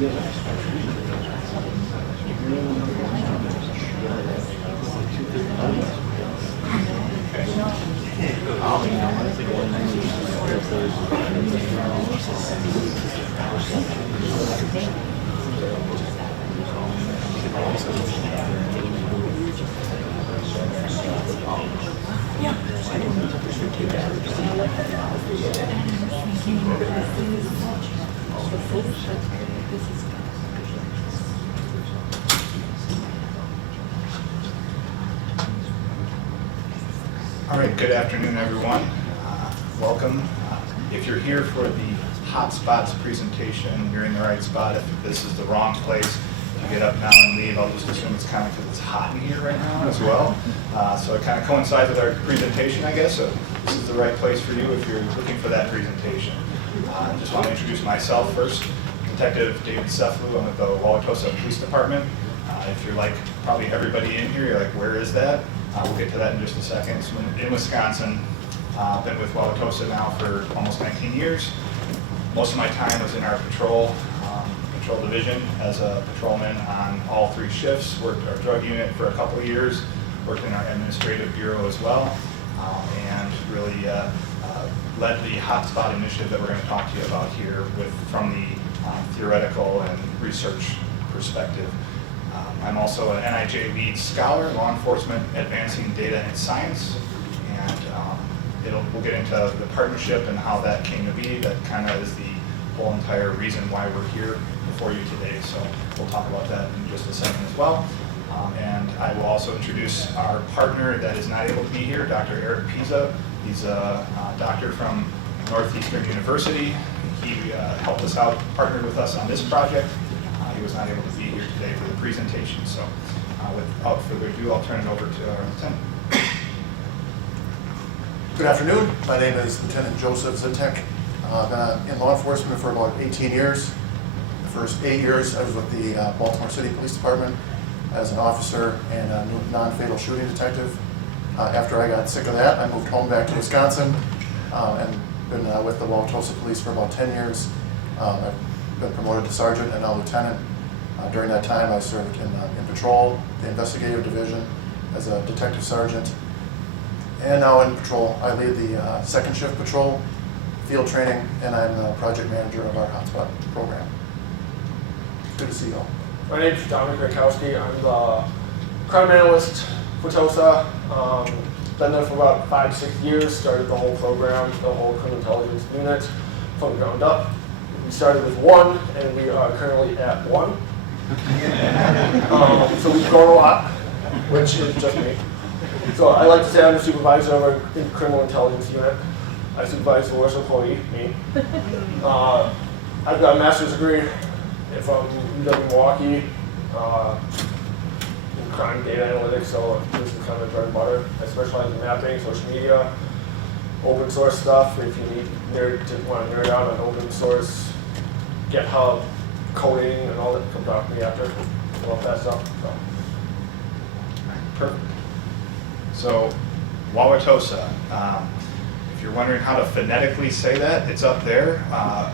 All right, good afternoon, everyone. Welcome. If you're here for the hotspots presentation, you're in the right spot. If this is the wrong place, you get up now and leave. I'll just assume it's kind of because it's hot in here right now as well. So it kind of coincides with our presentation, I guess. So this is the right place for you if you're looking for that presentation. I just want to introduce myself first. Detective David Seflu. I'm with the Wauwatosa Police Department. If you're like probably everybody in here, you're like, where is that? We'll get to that in just a second. So in Wisconsin, I've been with Wauwatosa now for almost 19 years. Most of my time was in our patrol division as a patrolman on all 3 shifts. Worked our drug unit for a couple of years. Worked in our administrative bureau as well, and really led the hotspot initiative that we're going to talk to you about here from the theoretical and research perspective. I'm also an NIJ lead scholar, law enforcement advancing data and science, and we'll get into the partnership and how that came to be. That kind of is the whole entire reason why we're here before you today, so we'll talk about that in just a second as well. And I will also introduce our partner that is not able to be here, Dr. Eric Pisa. He's a doctor from Northeastern University. He helped us out, partnered with us on this project. He was not able to be here today for the presentation, so without further ado, I'll turn it over to our lieutenant. Good afternoon. My name is Lieutenant Joseph Zintek. I've been in law enforcement for about 18 years. The first 8 years I was with the Baltimore City Police Department as an officer and a non-fatal shooting detective. After I got sick of that, I moved home back to Wisconsin and been with the Wauwatosa Police for about 10 years. I've been promoted to sergeant and now lieutenant. During that time, I served in patrol, the investigative division, as a detective sergeant. And now in patrol, I lead the second shift patrol, field training, and I'm the project manager of our hotspot program. Good to see you all. My name is Dominic Rakowski. I'm the crime analyst for TOSA. Been there for about 5-6 years. Started the whole program, the whole criminal intelligence unit from the ground up. We started with 1, and we are currently at 1. So we've grown a lot, which is just me. So I like to say I'm the supervisor of our criminal intelligence unit. I supervise the worst employee, me. I've got a master's degree from UW Milwaukee in crime data analytics, so this is kind of bread and butter. I specialize in mapping, social media, open source stuff. If you want to nerd out on open source, GitHub, coding, and all that, come talk to me after. I love that stuff. So. Perfect. So, Wauwatosa. If you're wondering how to phonetically say that, it's up there.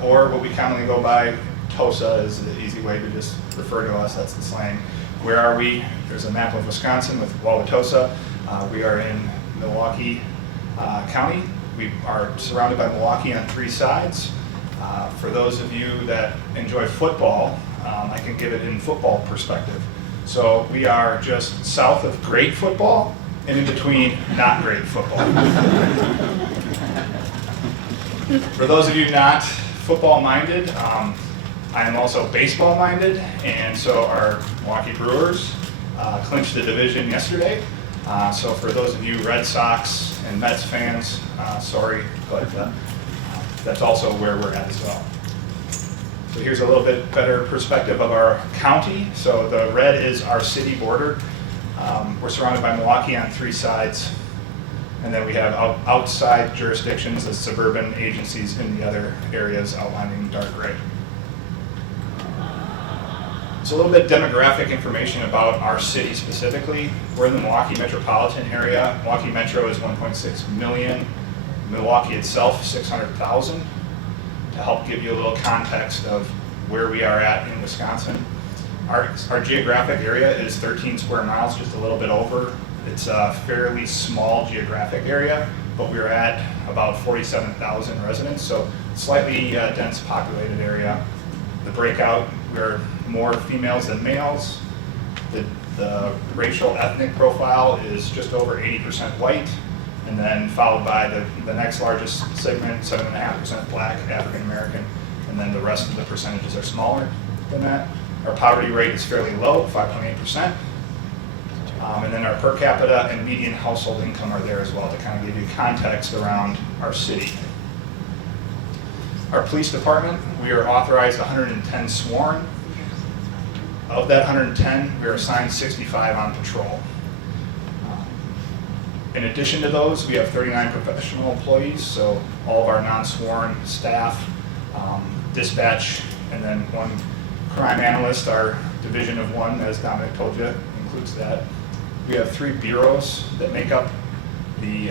Or what we commonly go by, TOSA is the easy way to just refer to us. That's the slang. Where are we? There's a map of Wisconsin with Wauwatosa. We are in Milwaukee County. We are surrounded by Milwaukee on 3 sides. For those of you that enjoy football, I can give it in football perspective. So we are just south of great football and in between not great football. For those of you not football minded, I am also baseball minded, and so our Milwaukee Brewers clinched the division yesterday. So for those of you Red Sox and Mets fans, sorry, but that's also where we're at as well. So here's a little bit better perspective of our county. So the red is our city border. We're surrounded by Milwaukee on 3 sides. And then we have outside jurisdictions, the suburban agencies in the other areas outlined in dark gray. So a little bit demographic information about our city specifically. We're in the Milwaukee metropolitan area. Milwaukee Metro is 1.6 million. Milwaukee itself, 600,000. To help give you a little context of where we are at in Wisconsin. Our geographic area is 13 square miles, just a little bit over. It's a fairly small geographic area, but we're at about 47,000 residents, so slightly dense populated area. The breakout, we're more females than males. The racial ethnic profile is just over 80% white, and then followed by the next largest segment, 7.5% black, African American, and then the rest of the percentages are smaller than that. Our poverty rate is fairly low, 5.8%. And then our per capita and median household income are there as well to kind of give you context around our city. Our police department, we are authorized 110 sworn. Of that 110, we are assigned 65 on patrol. In addition to those, we have 39 professional employees, so all of our non-sworn staff, dispatch, and then one crime analyst. Our division of one, as Dominic told you, includes that. We have 3 bureaus that make up the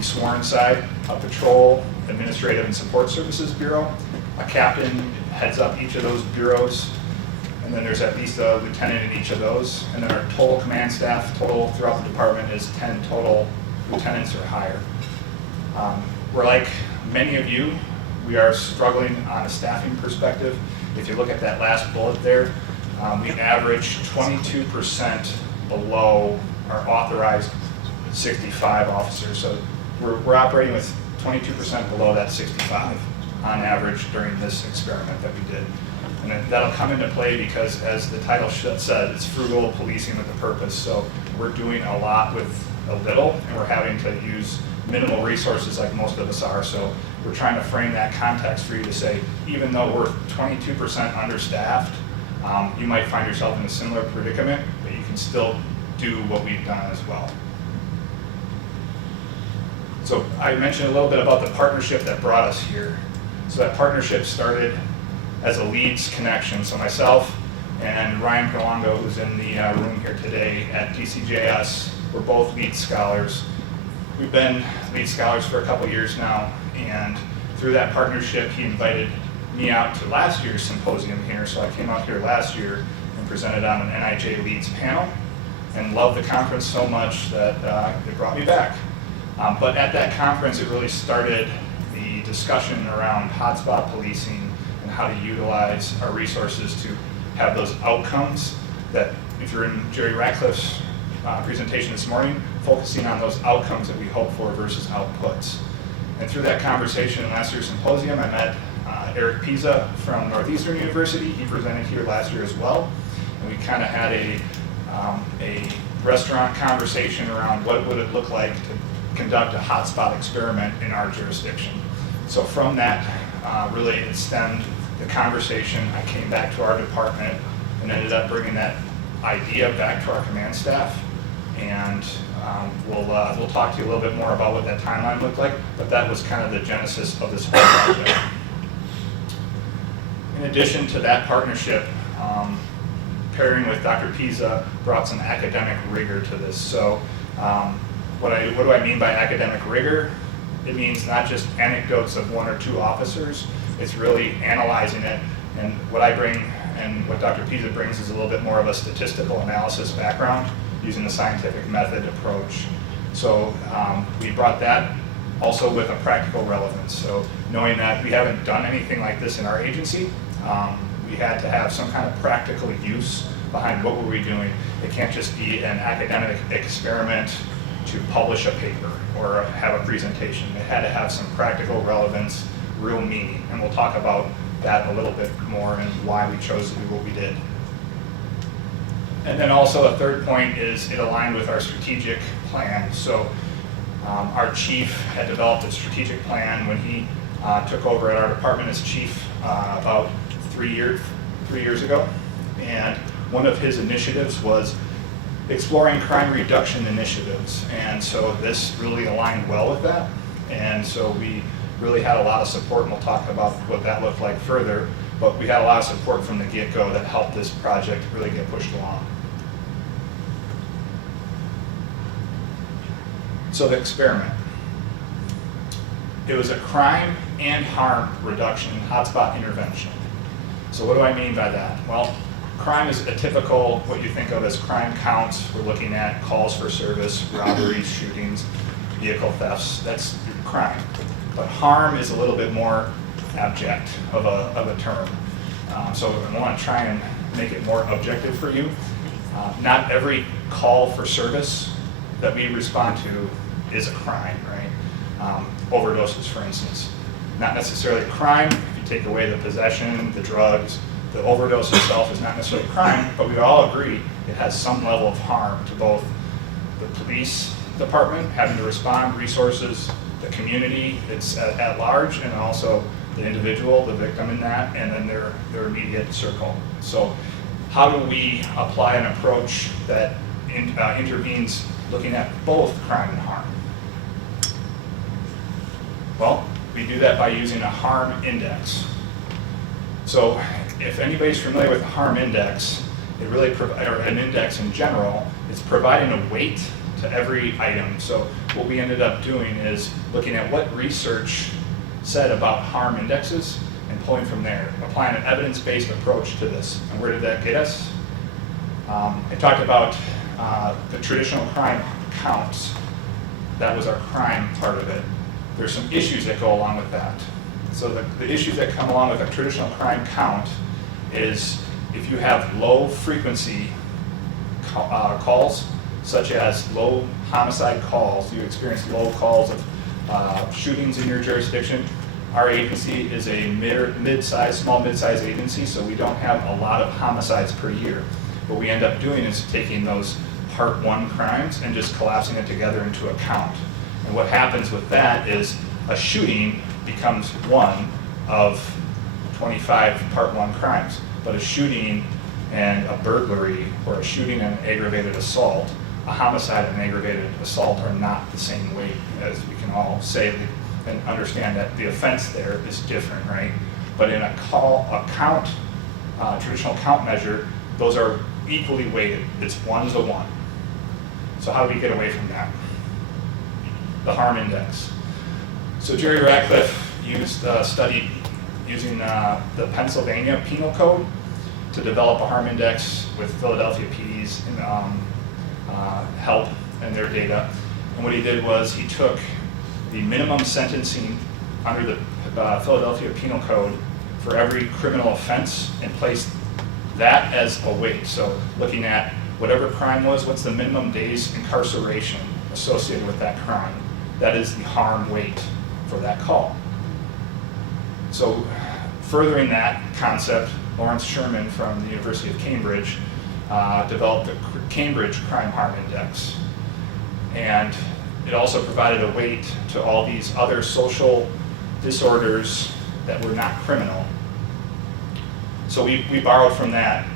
sworn side: a patrol, administrative, and support services bureau. A captain heads up each of those bureaus, and then there's at least a lieutenant in each of those. And then our total command staff, total throughout the department, is 10 total lieutenants or higher. We're like many of you, we are struggling on a staffing perspective. If you look at that last bullet there, we average 22% below our authorized 65 officers. So we're operating with 22% below that 65 on average during this experiment that we did. And that'll come into play because, as the title said, it's frugal policing with a purpose. So we're doing a lot with a little, and we're having to use minimal resources like most of us are. So we're trying to frame that context for you to say, even though we're 22% understaffed, you might find yourself in a similar predicament, but you can still do what we've done as well. So I mentioned a little bit about the partnership that brought us here. So that partnership started as a leads connection. So myself and Ryan Prolongo, who's in the room here today at DCJS, we're both LEAD scholars. We've been LEAD scholars for a couple years now, and through that partnership, he invited me out to last year's symposium here. So I came out here last year and presented on an NIJ LEADS panel, and loved the conference so much that it brought me back. But at that conference, it really started the discussion around hotspot policing and how to utilize our resources to have those outcomes that, if you're in Jerry Ratcliffe's presentation this morning, focusing on those outcomes that we hope for versus outputs. And through that conversation in last year's symposium, I met Eric Pisa from Northeastern University. He presented here last year as well. And we kind of had a restaurant conversation around what would it look like to conduct a hotspot experiment in our jurisdiction. So from that, really it stemmed the conversation. I came back to our department and ended up bringing that idea back to our command staff. And we'll talk to you a little bit more about what that timeline looked like, but that was kind of the genesis of this whole project. In addition to that partnership, pairing with Dr. Pisa brought some academic rigor to this. So what do I mean by academic rigor? It means not just anecdotes of 1 or 2 officers, it's really analyzing it. And what I bring and what Dr. Pisa brings is a little bit more of a statistical analysis background using the scientific method approach. So we brought that also with a practical relevance. So knowing that we haven't done anything like this in our agency, we had to have some kind of practical use behind what were we doing. It can't just be an academic experiment to publish a paper or have a presentation. It had to have some practical relevance, real meaning. And we'll talk about that a little bit more and why we chose to do what we did. And then also a third point is it aligned with our strategic plan. So our chief had developed a strategic plan when he took over at our department as chief about 3 years ago. And one of his initiatives was exploring crime reduction initiatives. And so this really aligned well with that. And so we really had a lot of support, and we'll talk about what that looked like further. But we had a lot of support from the get-go that helped this project really get pushed along. So the experiment. It was a crime and harm reduction hotspot intervention. So what do I mean by that? Well, crime is a typical, what you think of as crime counts. We're looking at calls for service, robberies, shootings, vehicle thefts. That's crime. But harm is a little bit more abject of a term. So I want to try and make it more objective for you. Not every call for service that we respond to is a crime, right? Overdoses, for instance. Not necessarily a crime. If you take away the possession, the drugs, the overdose itself is not necessarily a crime, but we all agree it has some level of harm to both the police department having to respond, resources, the community it's at large, and also the individual, the victim in that, and then their immediate circle. So how do we apply an approach that intervenes looking at both crime and harm? Well, we do that by using a harm index. So if anybody's familiar with the harm index, it really or an index in general, it's providing a weight to every item. So what we ended up doing is looking at what research said about harm indexes and pulling from there, applying an evidence-based approach to this. And where did that get us? I talked about the traditional crime counts. That was our crime part of it. There's some issues that go along with that. So the issues that come along with a traditional crime count is if you have low frequency calls, such as low homicide calls, you experience low calls of shootings in your jurisdiction. Our agency is a small mid-sized agency, so we don't have a lot of homicides per year. What we end up doing is taking those part 1 crimes and just collapsing it together into a count. And what happens with that is a shooting becomes one of 25 part 1 crimes. But a shooting and a burglary, or a shooting and an aggravated assault, a homicide and an aggravated assault are not the same weight, as we can all say and understand that the offense there is different, right? But in a count, traditional count measure, those are equally weighted. It's 1 to 1. So how do we get away from that? The harm index. So Jerry Ratcliffe studied using the Pennsylvania Penal Code to develop a harm index with Philadelphia PD's help and their data. And what he did was he took the minimum sentencing under the Philadelphia Penal Code for every criminal offense and placed that as a weight. So looking at whatever crime was, what's the minimum days incarceration associated with that crime? That is the harm weight for that call. So furthering that concept, Lawrence Sherman from the University of Cambridge developed the Cambridge Crime Harm Index. And it also provided a weight to all these other social disorders that were not criminal. So we borrowed from that,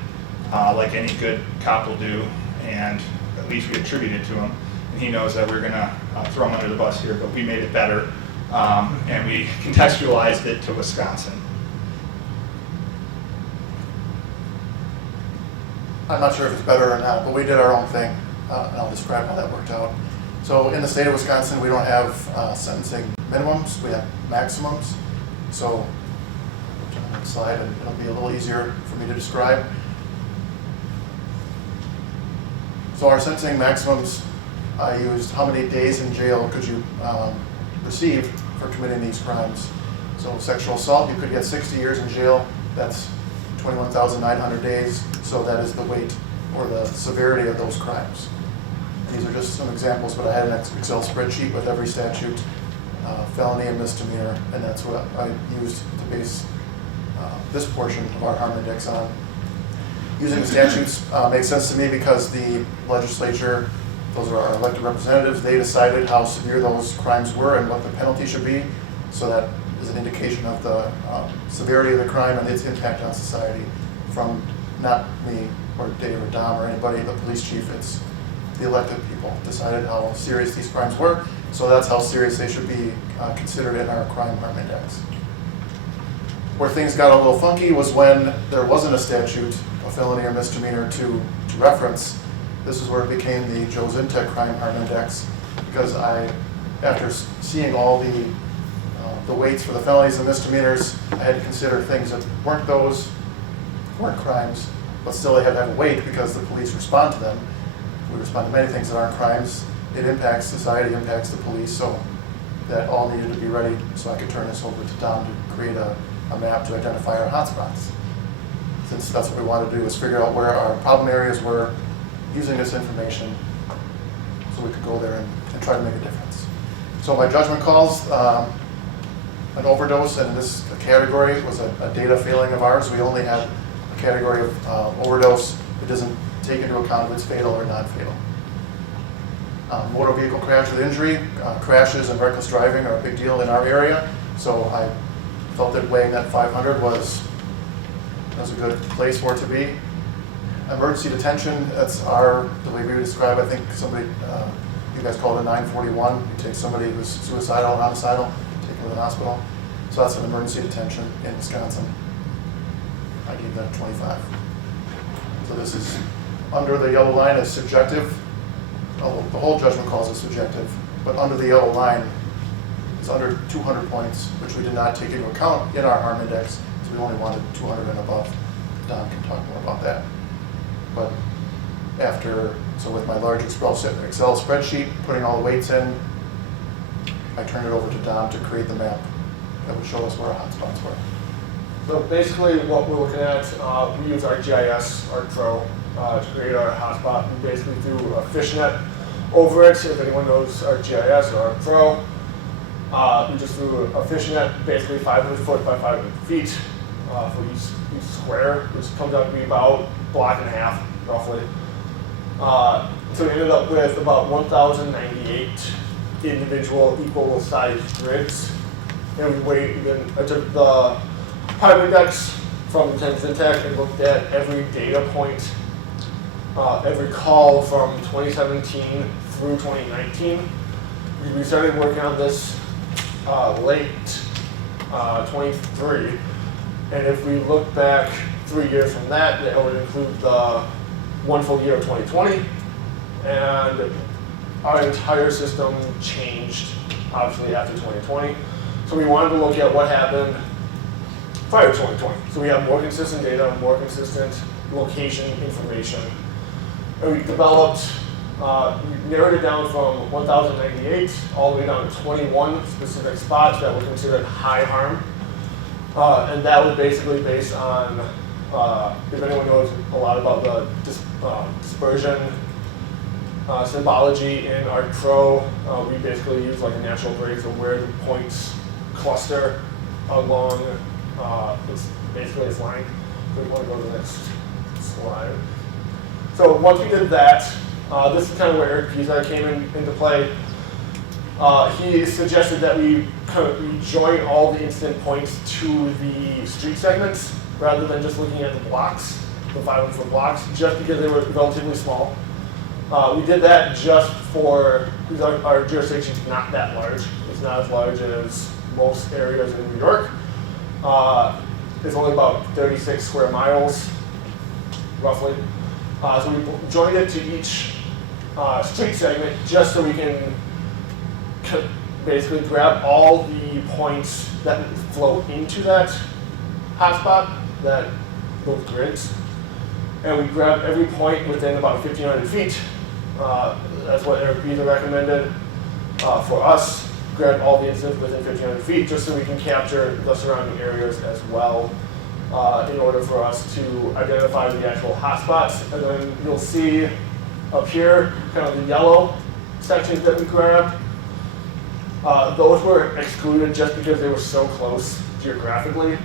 like any good cop will do, and at least we attributed to him. And he knows that we're going to throw him under the bus here, but we made it better, and we contextualized it to Wisconsin. I'm not sure if it's better or not, but we did our own thing, and I'll describe how that worked out. So in the state of Wisconsin, we don't have sentencing minimums, we have maximums. So turn the next slide, and it'll be a little easier for me to describe. So our sentencing maximums, I used how many days in jail could you receive for committing these crimes. So sexual assault, you could get 60 years in jail. That's 21,900 days. So that is the weight or the severity of those crimes. These are just some examples, but I had an Excel spreadsheet with every statute, felony and misdemeanor, and that's what I used to base this portion of our harm index on. Using the statutes makes sense to me because the legislature, those are our elected representatives, they decided how severe those crimes were and what the penalty should be. So that is an indication of the severity of the crime and its impact on society from not me or Dave or Dom or anybody, the police chief. It's the elected people decided how serious these crimes were. So that's how serious they should be considered in our crime harm index. Where things got a little funky was when there wasn't a statute, a felony or misdemeanor to reference. This is where it became the Joe Zintek Crime Harm Index, because after seeing all the weights for the felonies and misdemeanors, I had to consider things that weren't those, weren't crimes, but still they had to have a weight because the police respond to them. We respond to many things that aren't crimes. It impacts society, impacts the police, so that all needed to be ready so I could turn this over to Don to create a map to identify our hotspots. Since that's what we want to do, is figure out where our problem areas were, using this information so we could go there and try to make a difference. So my judgment calls, an overdose in this category was a data failing of ours. We only had a category of overdose that doesn't take into account if it's fatal or non-fatal. Motor vehicle crash with injury, crashes and reckless driving are a big deal in our area, so I felt that weighing that 500 was a good place for it to be. Emergency detention, that's the way we would describe, I think somebody, you guys call it a 941. You take somebody who's suicidal or homicidal, take them to the hospital. So that's an emergency detention in Wisconsin. I gave that 25. So this is under the yellow line is subjective. The whole judgment calls is subjective, but under the yellow line is under 200 points, which we did not take into account in our harm index, so we only wanted 200 and above. Don can talk more about that. But so with my large Excel spreadsheet, putting all the weights in, I turned it over to Don to create the map that would show us where our hotspots were. So basically what we're looking at, we use our GIS, our Pro, to create our hotspot. We basically do a fishnet over it. If anyone knows our GIS or our Pro, we just do a fishnet, basically 500 foot by 500 feet for each square, which comes out to be about a block and a half, roughly. So we ended up with about 1,098 individual equal sized grids. And I took the harm index from Syntech and looked at every data point, every call from 2017 through 2019. We started working on this late 23, and if we look back 3 years from that, it would include the 1 full year of 2020, and our entire system changed, obviously, after 2020. So we wanted to look at what happened prior to 2020. So we have more consistent data, more consistent location information. And we developed, we narrowed it down from 1,098 all the way down to 21 specific spots that were considered high harm. And that was basically based on, if anyone knows a lot about the dispersion symbology in our Pro, we basically use like a natural breaks of where the points cluster along basically its line. So we want to go to the next slide. So once we did that, this is kind of where Eric Pisa came into play. He suggested that we join all the incident points to the street segments rather than just looking at the blocks, the 500-foot blocks, just because they were relatively small. We did that just because our jurisdiction is not that large. It's not as large as most areas in New York. It's only about 36 square miles, roughly. So we joined it to each street segment just so we can basically grab all the points that flow into that hotspot, those grids, and we grab every point within about 1,500 feet. That's what Eric Pisa recommended for us. Grab all the incidents within 1,500 feet just so we can capture the surrounding areas as well in order for us to identify the actual hotspots. And then you'll see up here kind of the yellow sections that we grabbed. Those were excluded just because they were so close geographically.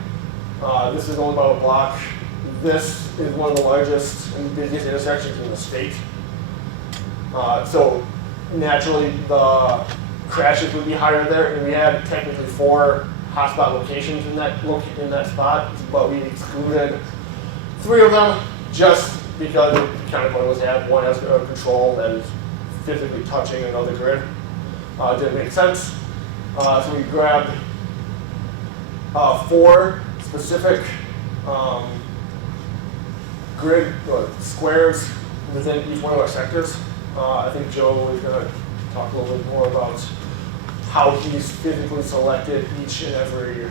This is only about a block. This is one of the largest and busiest intersections in the state. So naturally the crashes would be higher there, and we had technically 4 hotspot locations in that spot, but we excluded 3 of them just because it kind of always had one has a control that is physically touching another grid. It didn't make sense. So we grabbed 4 specific grid squares within each one of our sectors. I think Joe is going to talk a little bit more about how he's physically selected each and every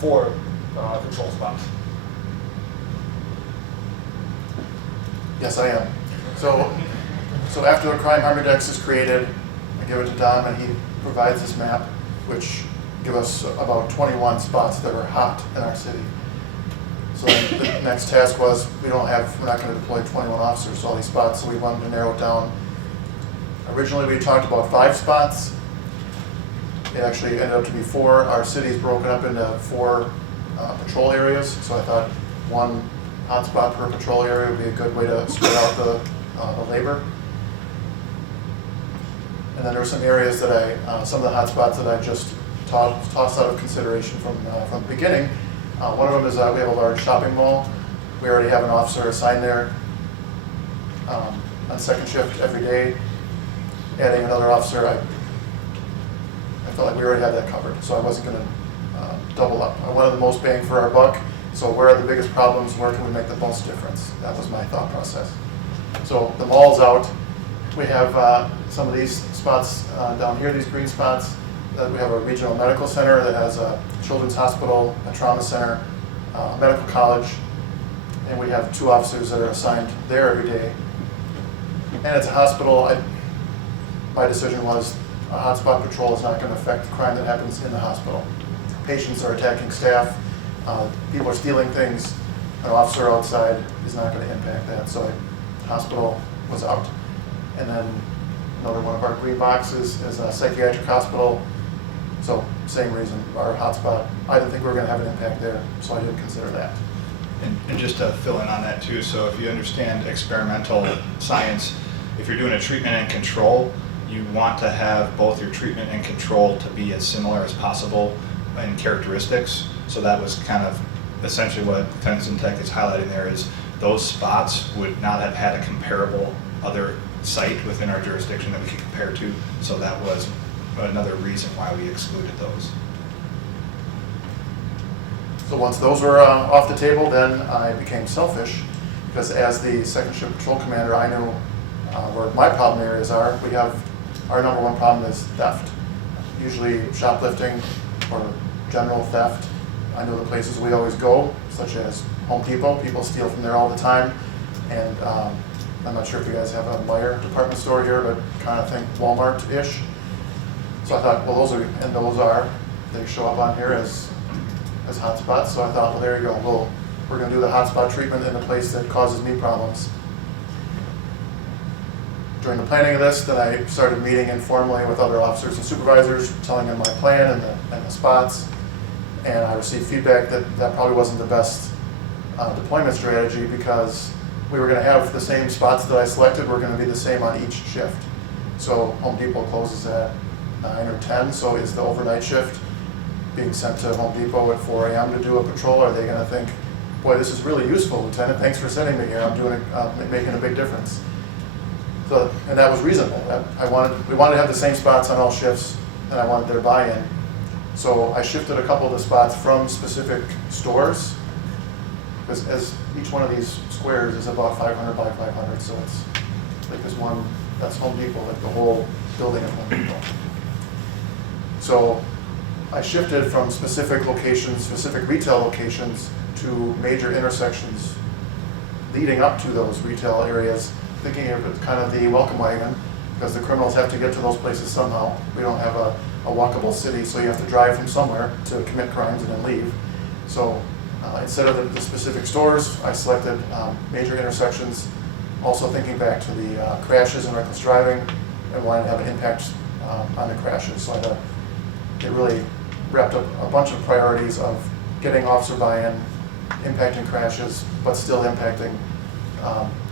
4 control spots. Yes, I am. So after the crime harm index is created, I give it to Dom, and he provides this map, which give us about 21 spots that are hot in our city. So then the next task was, we're not going to deploy 21 officers to all these spots, so we wanted to narrow it down. Originally, we talked about 5 spots. It actually ended up to be 4. Our city's broken up into 4 patrol areas, so I thought 1 hotspot per patrol area would be a good way to spread out the labor. And then there were some areas that some of the hotspots that I just tossed out of consideration from the beginning. One of them is we have a large shopping mall. We already have an officer assigned there on second shift every day. Adding another officer, I felt like we already had that covered, so I wasn't going to double up. I wanted the most bang for our buck, so where are the biggest problems, where can we make the most difference? That was my thought process. So the mall's out. We have some of these spots down here, these green spots. We have a regional medical center that has a children's hospital, a trauma center, a medical college, and we have 2 officers that are assigned there every day. And it's a hospital. My decision was a hotspot patrol is not going to affect the crime that happens in the hospital. Patients are attacking staff, people are stealing things, an officer outside is not going to impact that, so the hospital was out. And then another one of our green boxes is a psychiatric hospital. So same reason, our hotspot, I didn't think we were going to have an impact there, so I didn't consider that. And just to fill in on that too, so if you understand experimental science, if you're doing a treatment and control, you want to have both your treatment and control to be as similar as possible in characteristics. So that was kind of essentially what Lieutenant Tech is highlighting there, is those spots would not have had a comparable other site within our jurisdiction that we could compare to. So that was another reason why we excluded those. So once those were off the table, then I became selfish, because as the second shift patrol commander, I knew where my problem areas are. Our number 1 problem is theft, usually shoplifting or general theft. I know the places we always go, such as Home Depot. People steal from there all the time, and I'm not sure if you guys have a Meijer department store here, but kind of think Walmart-ish. So I thought, well, they show up on here as hotspots. So I thought, well, there you go. We're going to do the hotspot treatment in a place that causes me problems. During the planning of this, then I started meeting informally with other officers and supervisors, telling them my plan and the spots. And I received feedback that probably wasn't the best deployment strategy, because we were going to have the same spots that I selected were going to be the same on each shift. So Home Depot closes at 9 or 10, so is the overnight shift being sent to Home Depot at 4 a.m. to do a patrol? Are they going to think, boy, this is really useful, Lieutenant, thanks for sending me here, I'm making a big difference. So, and that was reasonable. We wanted to have the same spots on all shifts, and I wanted their buy-in. So I shifted a couple of the spots from specific stores, because as each one of these squares is about 500 by 500, so it's like this one, that's Home Depot, like the whole building of Home Depot. So I shifted from specific locations, specific retail locations, to major intersections leading up to those retail areas, thinking of it kind of the welcome wagon, because the criminals have to get to those places somehow. We don't have a walkable city, so you have to drive from somewhere to commit crimes and then leave. So instead of the specific stores, I selected major intersections, also thinking back to the crashes and reckless driving, and wanted to have an impact on the crashes. So I thought it really wrapped up a bunch of priorities of getting officer buy-in, impacting crashes, but still impacting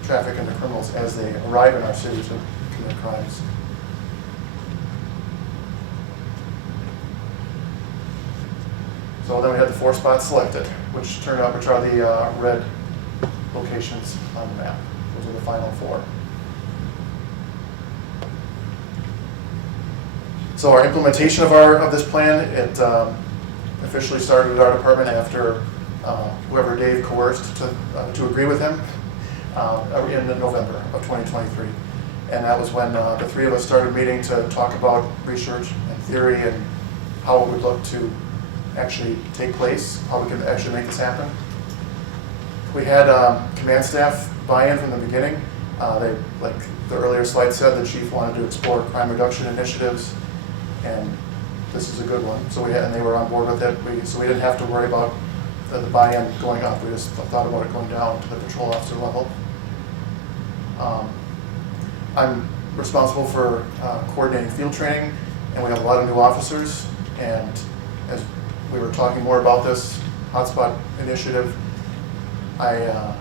traffic and the criminals as they arrive in our city to commit crimes. So then we had the 4 spots selected, which are the red locations on the map. Those are the final 4. So our implementation of this plan, it officially started at our department after whoever Dave coerced to agree with him in November of 2023. And that was when the 3 of us started meeting to talk about research and theory and how it would look to actually take place, how we could actually make this happen. We had command staff buy-in from the beginning. They, like the earlier slide said, the chief wanted to explore crime reduction initiatives, and this is a good one. So and they were on board with it. So we didn't have to worry about the buy-in going up. We just thought about it going down to the patrol officer level. I'm responsible for coordinating field training, and we have a lot of new officers. And as we were talking more about this hotspot initiative, I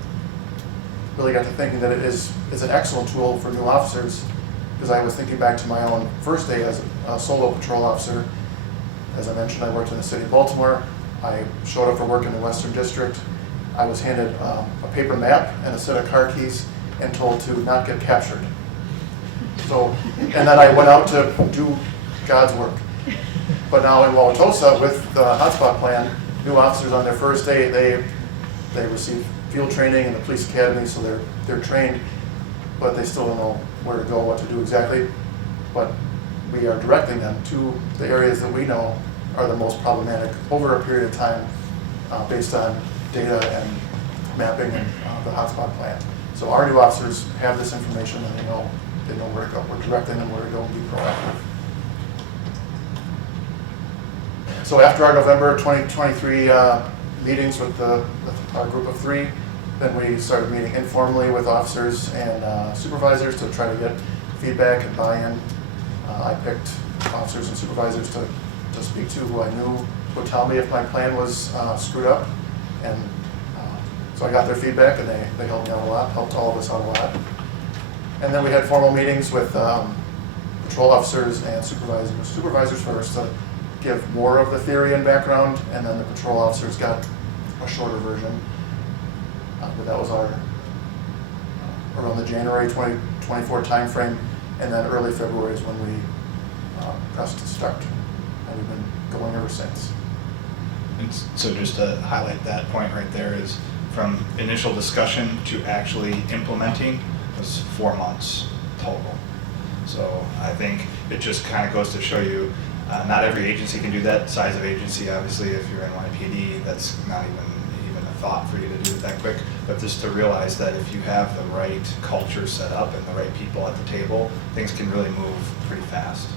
really got to thinking that it's an excellent tool for new officers, because I was thinking back to my own first day as a solo patrol officer. As I mentioned, I worked in the city of Baltimore. I showed up for work in the Western District. I was handed a paper map and a set of car keys and told to not get captured. So, and then I went out to do God's work. But now in Wauwatosa, with the hotspot plan, new officers on their first day, they receive field training in the police academy, so they're trained, but they still don't know where to go, what to do exactly. But we are directing them to the areas that we know are the most problematic over a period of time, based on data and mapping and the hotspot plan. So our new officers have this information and they know where to go. We're directing them where to go and be proactive. So after our November 2023 meetings with our group of 3, then we started meeting informally with officers and supervisors to try to get feedback and buy-in. I picked officers and supervisors to speak to who I knew would tell me if my plan was screwed up. And so I got their feedback, and they helped me out a lot, helped all of us out a lot. And then we had formal meetings with patrol officers and supervisors. Supervisors first to give more of the theory and background, and then the patrol officers got a shorter version. But that was around the January 2024 timeframe, and then early February is when we pressed start, and we've been going ever since. And so just to highlight that point right there is from initial discussion to actually implementing was 4 months total. So I think it just kind of goes to show you not every agency can do that size of agency. Obviously, if you're in NYPD, that's not even a thought for you to do it that quick. But just to realize that if you have the right culture set up and the right people at the table, things can really move pretty fast,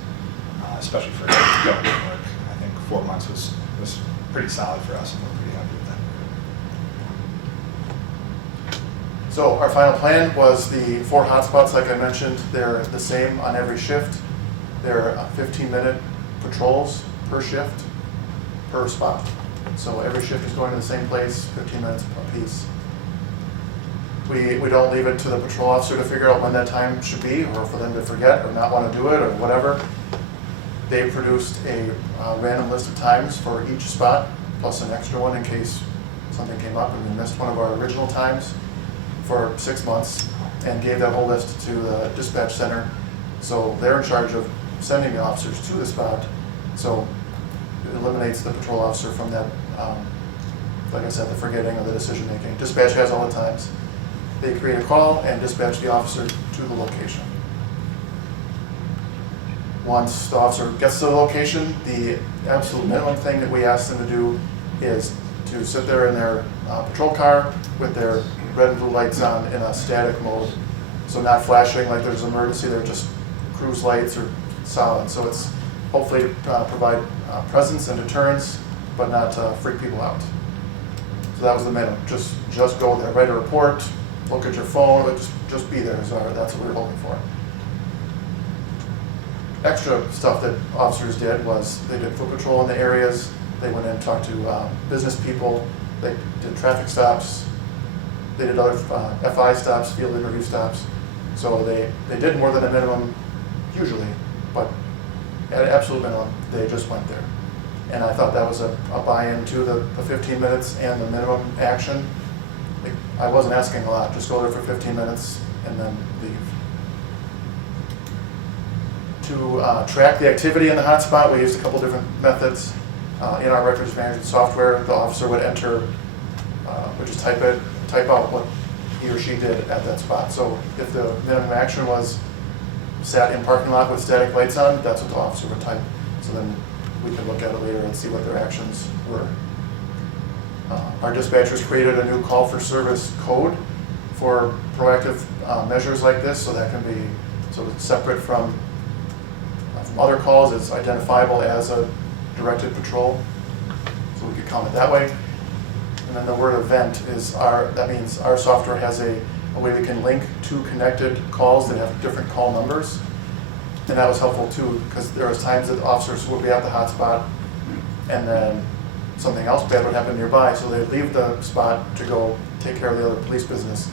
especially for government work. I think 4 months was pretty solid for us, and we're pretty happy with that. So our final plan was the 4 hotspots, like I mentioned. They're the same on every shift. They're 15-minute patrols per shift, per spot. So every shift is going to the same place, 15 minutes apiece. We don't leave it to the patrol officer to figure out when that time should be, or for them to forget or not want to do it or whatever. They produced a random list of times for each spot, plus an extra one in case something came up and we missed one of our original times, for 6 months, and gave that whole list to the dispatch center. So they're in charge of sending the officers to the spot. So it eliminates the patrol officer from that, like I said, the forgetting or the decision making. Dispatch has all the times. They create a call and dispatch the officer to the location. Once the officer gets to the location, the absolute minimum thing that we ask them to do is to sit there in their patrol car with their red and blue lights on in a static mode. So not flashing like there's an emergency, they're just cruise lights or solid. So it's hopefully to provide presence and deterrence, but not to freak people out. So that was the minimum. Just go there, write a report, look at your phone, just be there. So that's what we were hoping for. Extra stuff that officers did was they did foot patrol in the areas. They went in and talked to business people. They did traffic stops. They did other FI stops, field interview stops. So they did more than a minimum usually, but at an absolute minimum, they just went there. And I thought that was a buy-in to the 15 minutes and the minimum action. I wasn't asking a lot, just go there for 15 minutes and then leave. To track the activity in the hotspot, we used a couple different methods. In our records management software, the officer would enter, would just type out what he or she did at that spot. So if the minimum action was sat in parking lot with static lights on, that's what the officer would type. So then we can look at it later and see what their actions were. Our dispatchers created a new call for service code for proactive measures like this, so that can be sort of separate from other calls. It's identifiable as a directed patrol, so we could count it that way. And then the word event is that means our software has a way we can link two connected calls that have different call numbers. And that was helpful too, because there was times that officers would be at the hotspot and then something else bad would happen nearby, so they'd leave the spot to go take care of the other police business.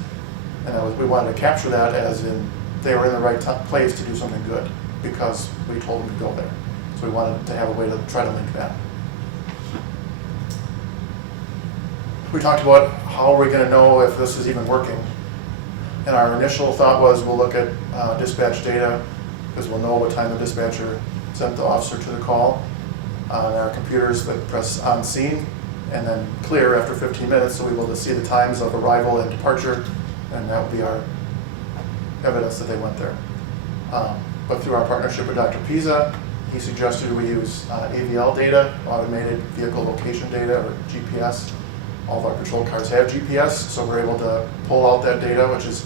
And we wanted to capture that as in they were in the right place to do something good because we told them to go there. So we wanted to have a way to try to link that. We talked about how are we going to know if this is even working. And our initial thought was we'll look at dispatch data because we'll know what time the dispatcher sent the officer to the call on our computers that press on scene and then clear after 15 minutes, so we will see the times of arrival and departure, and that would be our evidence that they went there. But through our partnership with Dr. Pisa, he suggested we use AVL data, automated vehicle location data, or GPS. All of our patrol cars have GPS, so we're able to pull out that data, which is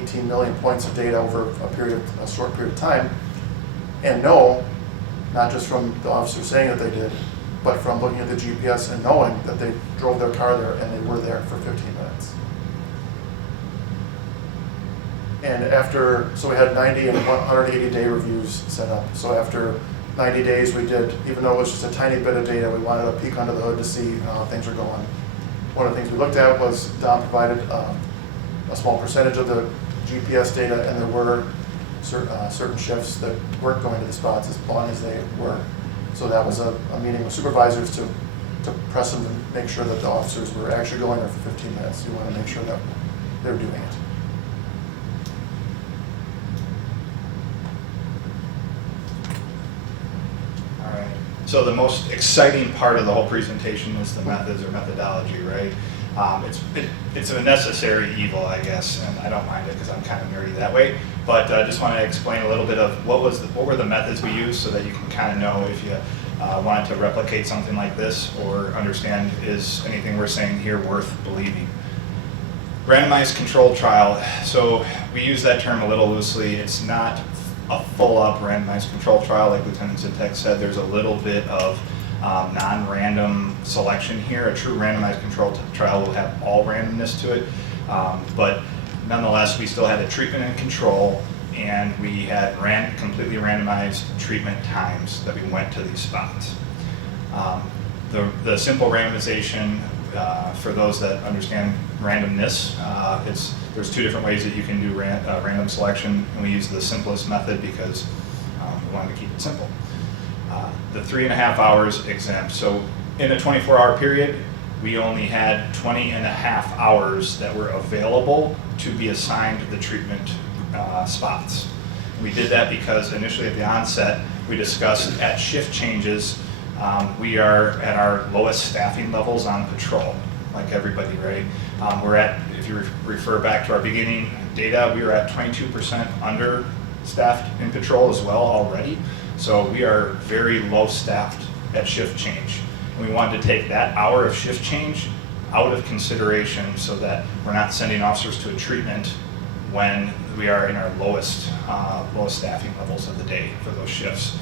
18 million points of data over a short period of time, and know, not just from the officer saying that they did, but from looking at the GPS and knowing that they drove their car there and they were there for 15 minutes. And so we had 90 and 180 day reviews set up. So after 90 days we did, even though it was just a tiny bit of data, we wanted to peek under the hood to see how things are going. One of the things we looked at was Don provided a small percentage of the GPS data, and there were certain shifts that weren't going to the spots as long as they were. So that was a meeting with supervisors to press them to make sure that the officers were actually going there for 15 minutes. You want to make sure that they're doing it. All right. So the most exciting part of the whole presentation is the methods or methodology, right? It's a necessary evil, I guess, and I don't mind it because I'm kind of nerdy that way. But I just want to explain a little bit of what were the methods we used so that you can kind of know if you wanted to replicate something like this or understand is anything we're saying here worth believing. Randomized controlled trial. So we use that term a little loosely. It's not a full-up randomized controlled trial like Lieutenant Zintek said. There's a little bit of non-random selection here. A true randomized controlled trial will have all randomness to it, but nonetheless, we still had a treatment and control, and we had completely randomized treatment times that we went to these spots. The simple randomization, for those that understand randomness, there's two different ways that you can do random selection, and we use the simplest method because we wanted to keep it simple. The 3.5 hours exempt. So in a 24-hour period, we only had 20.5 hours that were available to be assigned the treatment spots. We did that because initially at the onset, we discussed at shift changes, we are at our lowest staffing levels on patrol, like everybody, right? If you refer back to our beginning data, we were at 22% understaffed in patrol as well already. So we are very low staffed at shift change. And we wanted to take that hour of shift change out of consideration so that we're not sending officers to a treatment when we are in our lowest staffing levels of the day for those shifts.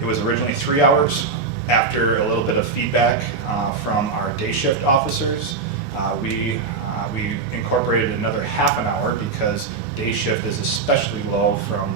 It was originally 3 hours. After a little bit of feedback from our day shift officers, we incorporated another half an hour because day shift is especially low from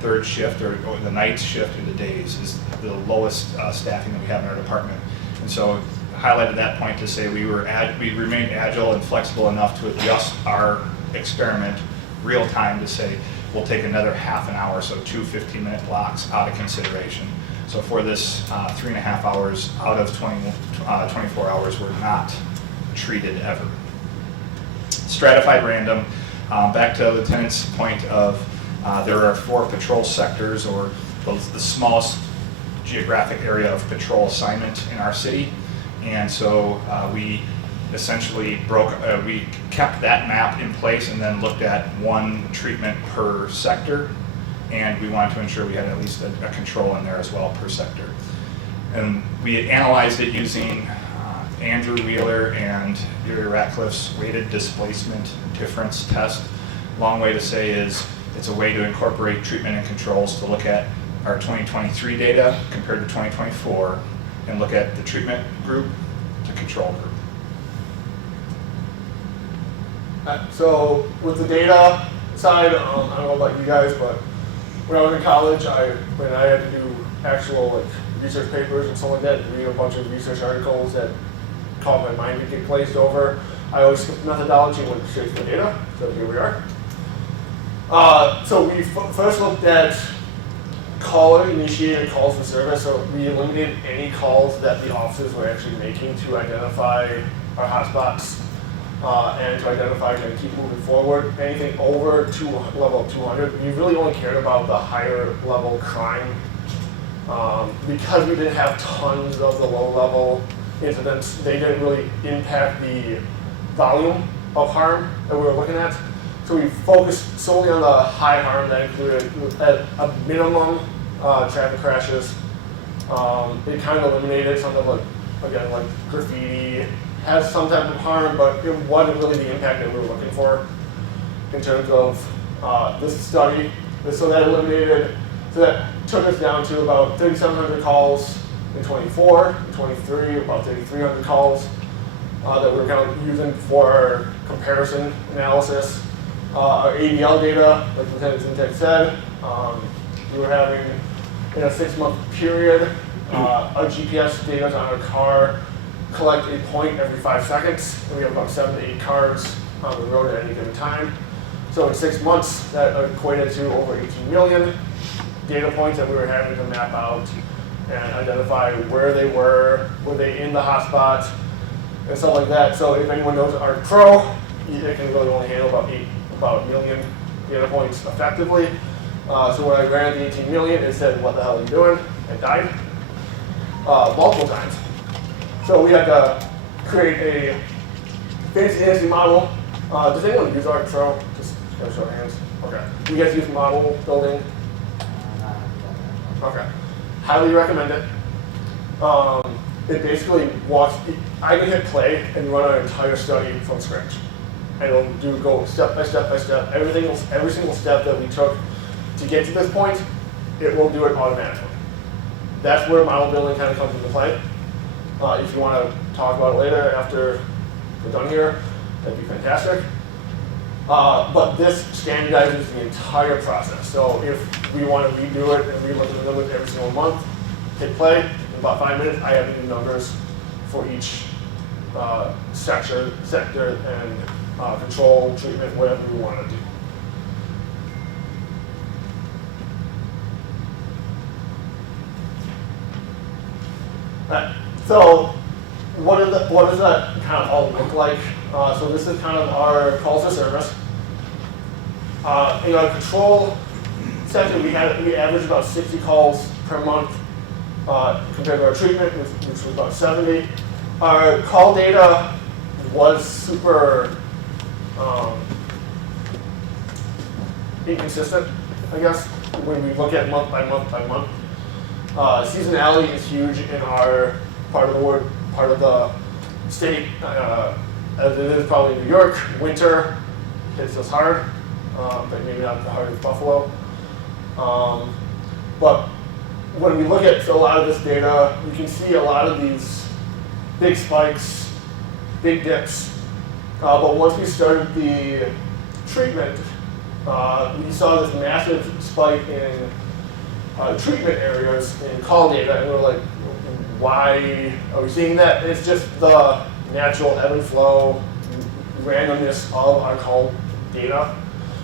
third shift or the night shift into days is the lowest staffing that we have in our department. And so highlighted that point to say we remained agile and flexible enough to adjust our experiment real time to say we'll take another half an hour, so 2 15-minute blocks out of consideration. So for this 3.5 hours out of 24 hours were not treated ever. Stratified random, back to Lieutenant's point of there are 4 patrol sectors, or the smallest geographic area of patrol assignment in our city. And so we essentially we kept that map in place and then looked at one treatment per sector. And we wanted to ensure we had at least a control in there as well per sector. And we analyzed it using Andrew Wheeler and Gary Ratcliffe's weighted displacement difference test. Long way to say is it's a way to incorporate treatment and controls to look at our 2023 data compared to 2024 and look at the treatment group to control group. So with the data side, I don't know about you guys, but when I was in college, when I had to do actual research papers and stuff like that, read a bunch of research articles that caused my mind to get glazed over, I always skipped methodology and went straight to the data. So here we are. So we first looked at caller-initiated calls for service. So we eliminated any calls that the officers were actually making to identify our hotspots and to identify and keep moving forward. Anything over level 200, we really only cared about the higher level crime because we didn't have tons of the low level incidents. They didn't really impact the volume of harm that we were looking at. So we focused solely on the high harm that included at a minimum traffic crashes. It kind of eliminated something like, again, like graffiti, has some type of harm, but it wasn't really the impact that we were looking for in terms of this study. So that took us down to about 3,700 calls in 24, in 23, about 3,300 calls that we were kind of using for our comparison analysis. Our ADL data, like Lieutenant Zintek said, we were having, in a 6-month period, our GPS data on our car collect a point every 5 seconds, and we have about 7 to 8 cars on the road at any given time. So in 6 months, that equated to over 18 million data points that we were having to map out and identify where they were they in the hotspot, and stuff like that. So if anyone knows ARC Pro, it can really only handle about a million data points effectively. So when I ran the 18 million, it said, "What the hell are you doing?" and died multiple times. So we had to create a fancy ASD model. Does anyone use ARC Pro? Just gotta show of hands. Okay. You guys use model building? Okay. Highly recommend it. It basically I can hit play and run our entire study from scratch. And it'll go step by step by step. Every single step that we took to get to this point, it will do it automatically. That's where model building kind of comes into play. If you want to talk about it later after we're done here, that'd be fantastic. But this standardizes the entire process. So if we want to redo it and re-look at the numbers every single month, hit play. In about 5 minutes, I have new numbers for each sector, and control, treatment, whatever we want to do. So what does that kind of all look like? So this is kind of our calls to service. In our control section, we averaged about 60 calls per month compared to our treatment, which was about 70. Our call data was super inconsistent, I guess, when we look at month by month by month. Seasonality is huge in our part of the state, as it is probably New York. Winter hits us hard, but maybe not as hard as Buffalo. But when we look at a lot of this data, we can see a lot of these big spikes, big dips. But once we started the treatment, we saw this massive spike in treatment areas in call data, and we're like, why are we seeing that? It's just the natural ebb and flow, randomness of our call data.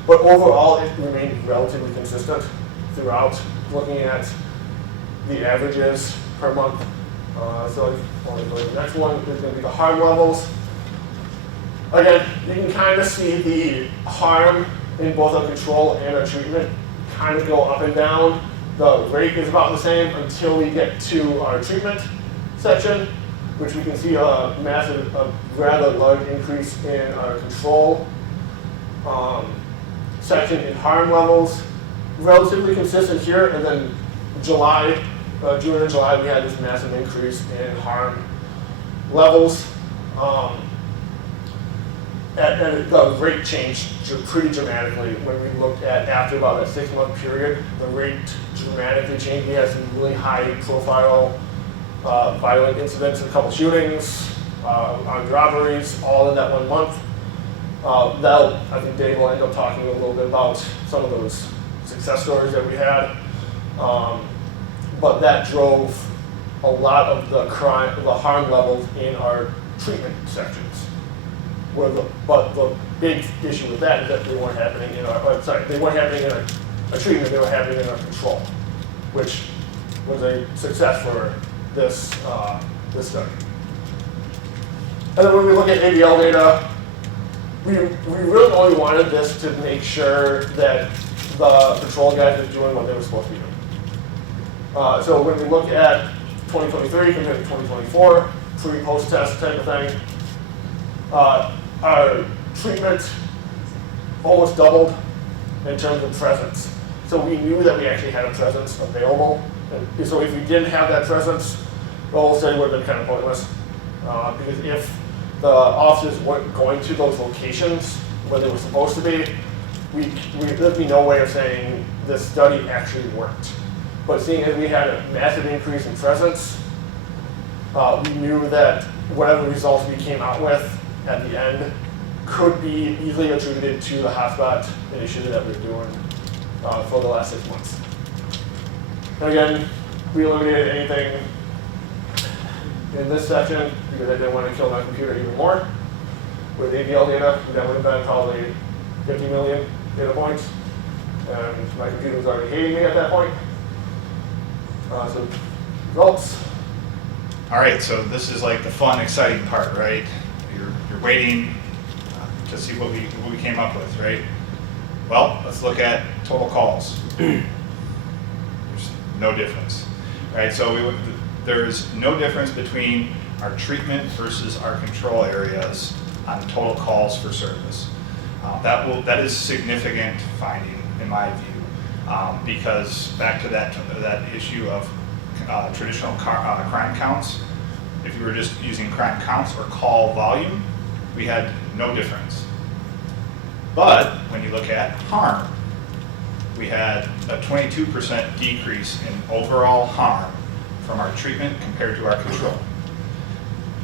But overall, it remained relatively consistent throughout, looking at the averages per month. So if I want to go to the next one, is going to be the harm levels. Again, you can kind of see the harm in both our control and our treatment kind of go up and down. The rate is about the same until we get to our treatment section, which we can see a rather large increase in our control section in harm levels. Relatively consistent here, and then June and July, we had this massive increase in harm levels. And the rate changed pretty dramatically when we looked at, after about a 6-month period, the rate dramatically changed. We had some really high profile violent incidents, a couple shootings, armed robberies, all in that 1 month. I think Dave will end up talking a little bit about some of those success stories that we had. But that drove a lot of the harm levels in our treatment sections. But the big issue with that is that they weren't happening in they weren't happening in a treatment, they were happening in our control, which was a success for this study. And then when we look at ADL data, we really only wanted this to make sure that the control guys are doing what they were supposed to be doing. So when we look at 2023 compared to 2024, pre-post test type of thing, our treatment almost doubled in terms of presence. So we knew that we actually had a presence available. And so if we didn't have that presence, the whole study would have been kind of pointless. Because if the officers weren't going to those locations where they were supposed to be, there'd be no way of saying this study actually worked. But seeing as we had a massive increase in presence, we knew that whatever results we came out with at the end could be easily attributed to the hotspot initiative that we're doing for the last 6 months. And again, we eliminated anything in this section because I didn't want to kill my computer even more. With ADL data, that would have been probably 50 million data points, and my computer was already hating me at that point. So results. All right, so this is like the fun, exciting part, right? You're waiting to see what we came up with, right? Well, let's look at total calls. There's no difference, right? So there's no difference between our treatment versus our control areas on total calls for service. That is significant finding in my view, because back to that issue of traditional crime counts. If you were just using crime counts or call volume, we had no difference. But when you look at harm, we had a 22% decrease in overall harm from our treatment compared to our control.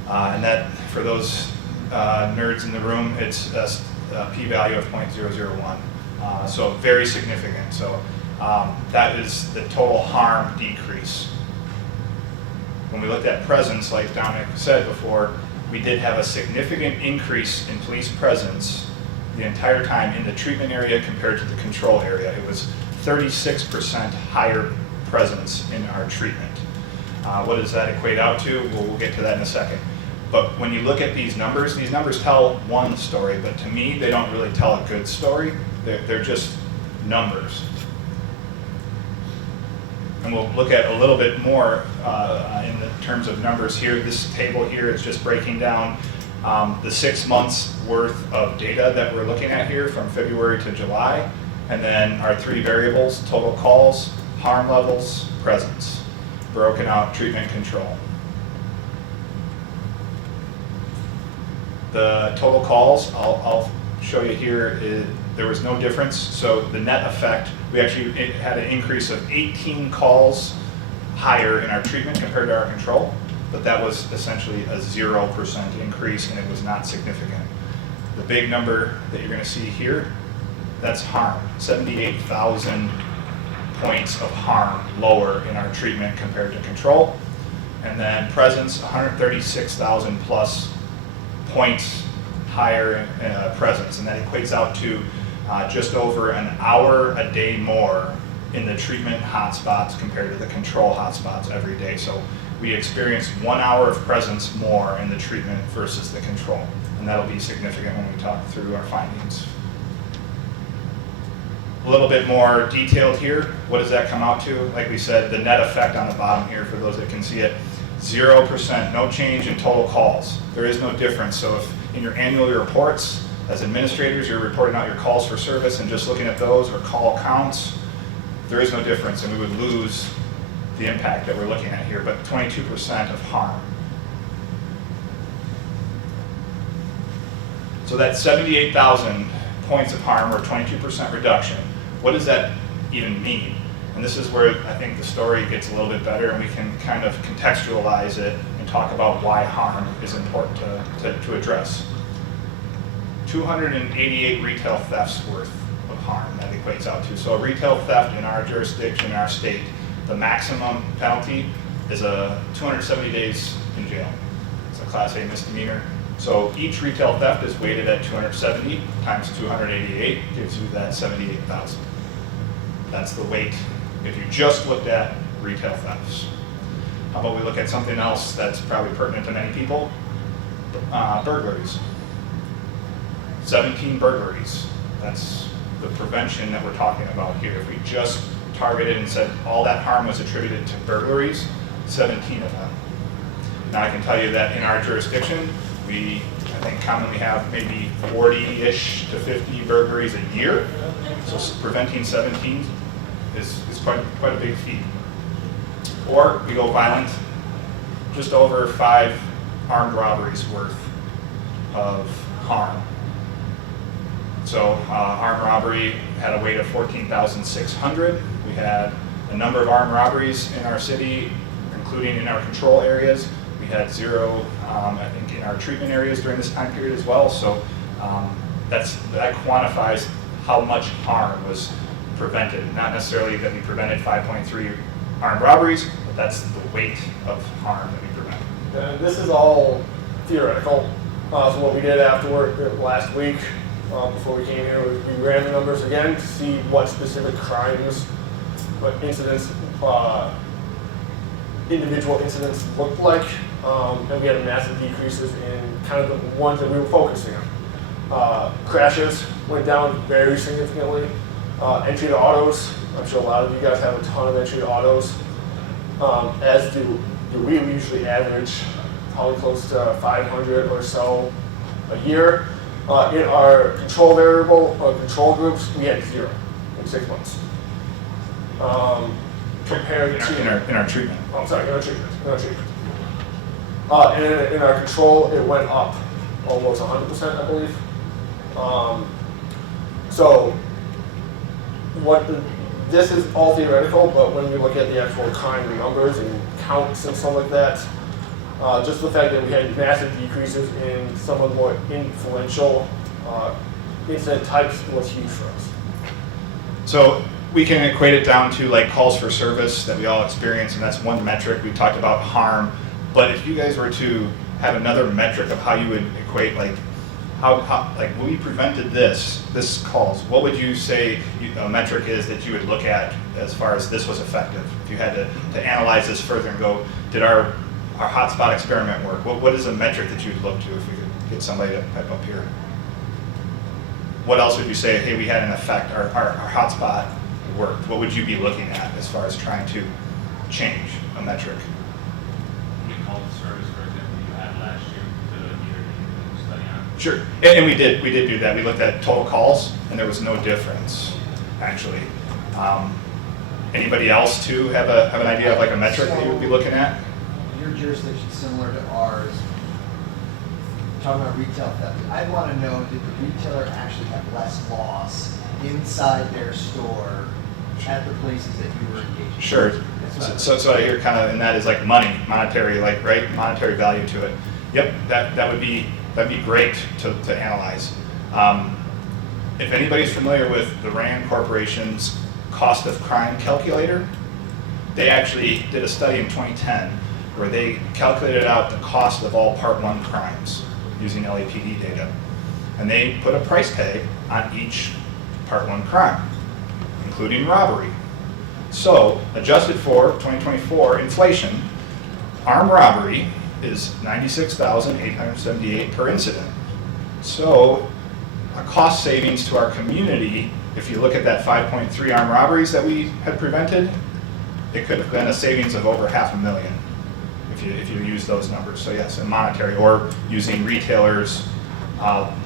And that, for those nerds in the room, it's a p-value of 0.001. So very significant. So that is the total harm decrease. When we looked at presence, like Dominic said before, we did have a significant increase in police presence the entire time in the treatment area compared to the control area. It was 36% higher presence in our treatment. What does that equate out to? We'll get to that in a second. But when you look at these numbers tell one story, but to me, they don't really tell a good story. They're just numbers. And we'll look at a little bit more in the terms of numbers here. This table here is just breaking down the 6 months worth of data that we're looking at here from February to July, and then our 3 variables: total calls, harm levels, presence, broken out treatment control. The total calls, I'll show you here, there was no difference. So the net effect, we actually had an increase of 18 calls higher in our treatment compared to our control, but that was essentially a 0% increase, and it was not significant. The big number that you're going to see here, that's harm. 78,000 points of harm lower in our treatment compared to control. And then presence, 136,000 plus points higher in presence, and that equates out to just over an hour a day more in the treatment hotspots compared to the control hotspots every day. So we experience 1 hour of presence more in the treatment versus the control, and that'll be significant when we talk through our findings. A little bit more detailed here. What does that come out to? Like we said, the net effect on the bottom here, for those that can see it, 0%, no change in total calls. There is no difference. So if in your annual reports, as administrators, you're reporting out your calls for service and just looking at those or call counts, there is no difference, and we would lose the impact that we're looking at here, but 22% of harm. So that's 78,000 points of harm, or 22% reduction. What does that even mean? And this is where I think the story gets a little bit better, and we can kind of contextualize it and talk about why harm is important to address. 288 retail thefts worth of harm that equates out to. So a retail theft in our jurisdiction, in our state, the maximum penalty is 270 days in jail. It's a Class A misdemeanor. So each retail theft is weighted at 270 times 288, gives you that 78,000. That's the weight if you just looked at retail thefts. How about we look at something else that's probably pertinent to many people? Burglaries. 17 burglaries. That's the prevention that we're talking about here. If we just targeted and said all that harm was attributed to burglaries, 17 of them. Now I can tell you that in our jurisdiction, we, I think, commonly have maybe 40-ish to 50 burglaries a year. So preventing 17 is quite a big feat. Or we go violent, just over 5 armed robberies worth of harm. So armed robbery had a weight of 14,600. We had a number of armed robberies in our city, including in our control areas. We had 0, I think, in our treatment areas during this time period as well. So that quantifies how much harm was prevented. Not necessarily that we prevented 5.3 armed robberies, but that's the weight of harm that we prevented. And this is all theoretical. So what we did after work last week, before we came here, was we ran the numbers again to see what specific crimes, what incidents, individual incidents looked like, and we had massive decreases in kind of the ones that we were focusing on. Crashes went down very significantly. Entry to autos, I'm sure a lot of you guys have a ton of entry to autos, as do we. We usually average probably close to 500 or so a year. In our control control groups, we had 0 in 6 months. Compared to in our treatment. Oh, sorry, in our treatment. And in our control, it went up almost 100%, I believe. So this is all theoretical, but when we look at the actual crime numbers and counts and stuff like that, just the fact that we had massive decreases in some of the more influential incident types was huge for us. So we can equate it down to like calls for service that we all experience, and that's one metric. We talked about harm, but if you guys were to have another metric of how you would equate, like how like when we prevented this calls, what would you say a metric is that you would look at as far as this was effective? If you had to analyze this further and go, did our hotspot experiment work? What is a metric that you'd look to if we could get somebody to pipe up here? What else would you say, hey, we had an effect, our hotspot worked? What would you be looking at as far as trying to change a metric? We called the service, for example, you had last year to either study on. Sure, and we did do that. We looked at total calls, and there was no difference, actually. Anybody else too have an idea of like a metric that you would be looking at? Your jurisdiction similar to ours, talking about retail theft, I'd want to know, did the retailer actually have less loss inside their store at the places that you were engaged in? Sure. So I hear kind of, and that is like monetary, like, right, monetary value to it. Yep, that'd be great to analyze. If anybody's familiar with the RAND Corporation's cost of crime calculator, they actually did a study in 2010 where they calculated out the cost of all Part 1 crimes using LAPD data. And they put a price tag on each Part 1 crime, including robbery. So, adjusted for 2024 inflation, armed robbery is $96,878 per incident. So, a cost savings to our community, if you look at that 5.3 armed robberies that we had prevented, it could have been a savings of over $500,000 if you use those numbers. So yes, and monetary, or using retailers'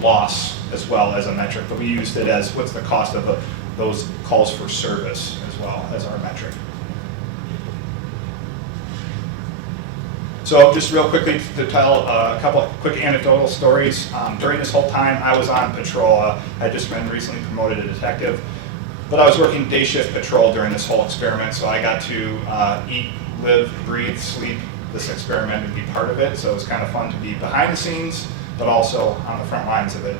loss as well as a metric. But we used it as what's the cost of those calls for service as well as our metric. So just real quickly to tell a couple quick anecdotal stories. During this whole time, I was on patrol. I just been recently promoted to detective. But I was working day shift patrol during this whole experiment, so I got to eat, live, breathe, sleep this experiment and be part of it. So it was kind of fun to be behind the scenes, but also on the front lines of it.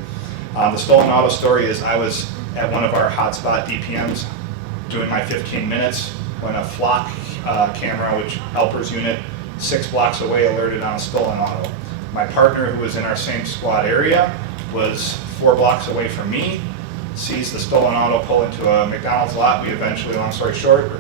The stolen auto story is I was at one of our hotspot DPMs doing my 15 minutes when a flock camera, which Elper's unit, 6 blocks away, alerted on a stolen auto. My partner, who was in our same squad area, was 4 blocks away from me, sees the stolen auto pull into a McDonald's lot. We eventually, long story short,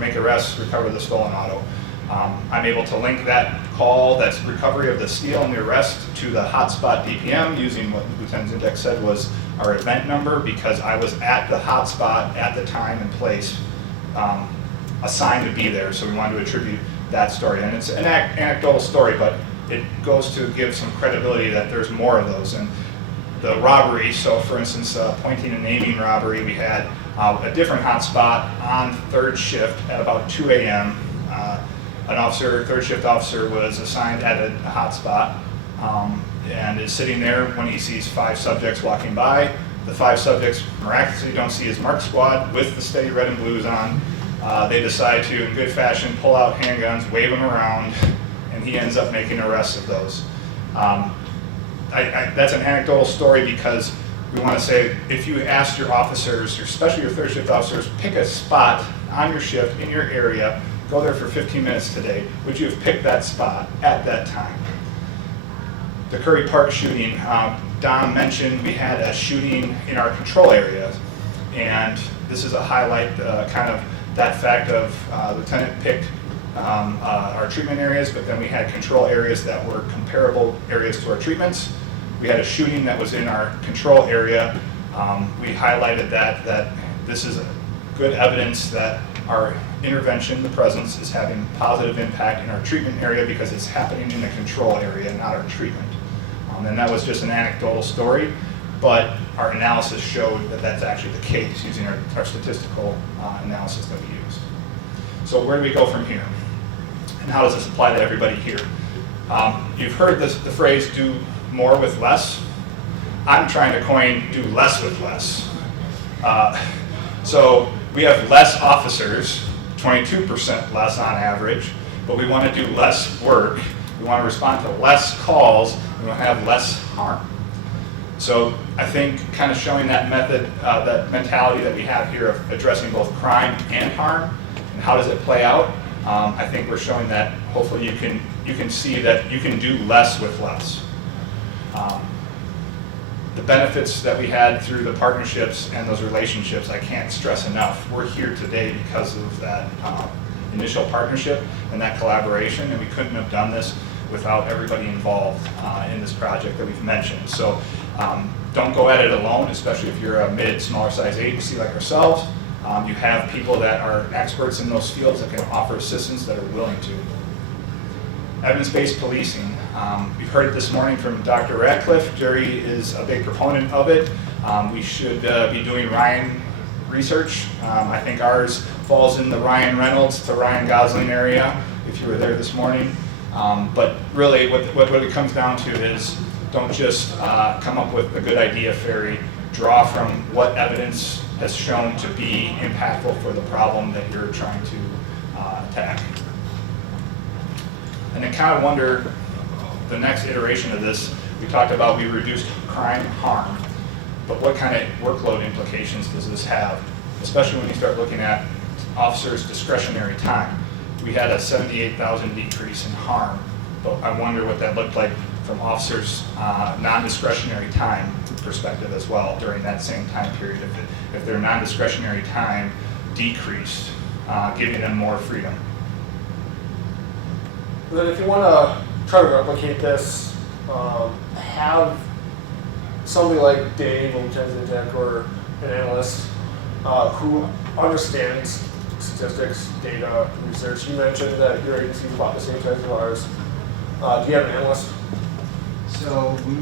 make arrests, recover the stolen auto. I'm able to link that call, that's recovery of the steal and the arrest, to the hotspot DPM using what Lieutenant Zintek said was our event number, because I was at the hotspot at the time and place assigned to be there. So we wanted to attribute that story. And it's an anecdotal story, but it goes to give some credibility that there's more of those. And the robbery, so for instance, pointing and aiming robbery, we had a different hotspot on 3rd shift at about 2 a.m. An officer, 3rd shift officer, was assigned at a hotspot and is sitting there when he sees 5 subjects walking by. The 5 subjects miraculously don't see his mark squad with the steady red and blues on. They decide to, in good fashion, pull out handguns, wave them around, and he ends up making arrests of those. That's an anecdotal story because we want to say, if you ask your officers, especially your 3rd shift officers, pick a spot on your shift in your area, go there for 15 minutes today, would you have picked that spot at that time? The Curry Park shooting, Don mentioned we had a shooting in our control area, and this is a highlight, kind of that fact of Lieutenant picked our treatment areas, but then we had control areas that were comparable areas to our treatments. We had a shooting that was in our control area. We highlighted that this is good evidence that our intervention, the presence, is having positive impact in our treatment area because it's happening in the control area, not our treatment. And that was just an anecdotal story, but our analysis showed that that's actually the case using our statistical analysis that we used. So where do we go from here? And how does this apply to everybody here? You've heard the phrase, do more with less. I'm trying to coin, do less with less. So we have less officers, 22% less on average, but we want to do less work. We want to respond to less calls. We want to have less harm. So I think kind of showing that method, that mentality that we have here of addressing both crime and harm, and how does it play out, I think we're showing that hopefully you can see that you can do less with less. The benefits that we had through the partnerships and those relationships, I can't stress enough. We're here today because of that initial partnership and that collaboration, and we couldn't have done this without everybody involved in this project that we've mentioned. So don't go at it alone, especially if you're a smaller size agency like ourselves. You have people that are experts in those fields that can offer assistance that are willing to. Evidence-based policing. We've heard it this morning from Dr. Ratcliffe. Jerry is a big proponent of it. We should be doing Ryan research. I think ours falls in the Ryan Reynolds to Ryan Gosling area, if you were there this morning. But really what it comes down to is don't just come up with a good idea fairy. Draw from what evidence has shown to be impactful for the problem that you're trying to attack. And then kind of wonder the next iteration of this. We talked about we reduced crime harm, but what kind of workload implications does this have, especially when you start looking at officers' discretionary time? We had a 78,000 decrease in harm, but I wonder what that looked like from officers' non-discretionary time perspective as well during that same time period. If their non-discretionary time decreased, giving them more freedom. Then if you want to try to replicate this, have somebody like Dave or Lieutenant Zintek or an analyst who understands statistics, data, research. You mentioned that your agency is about the same size as ours. Do you have an analyst? So we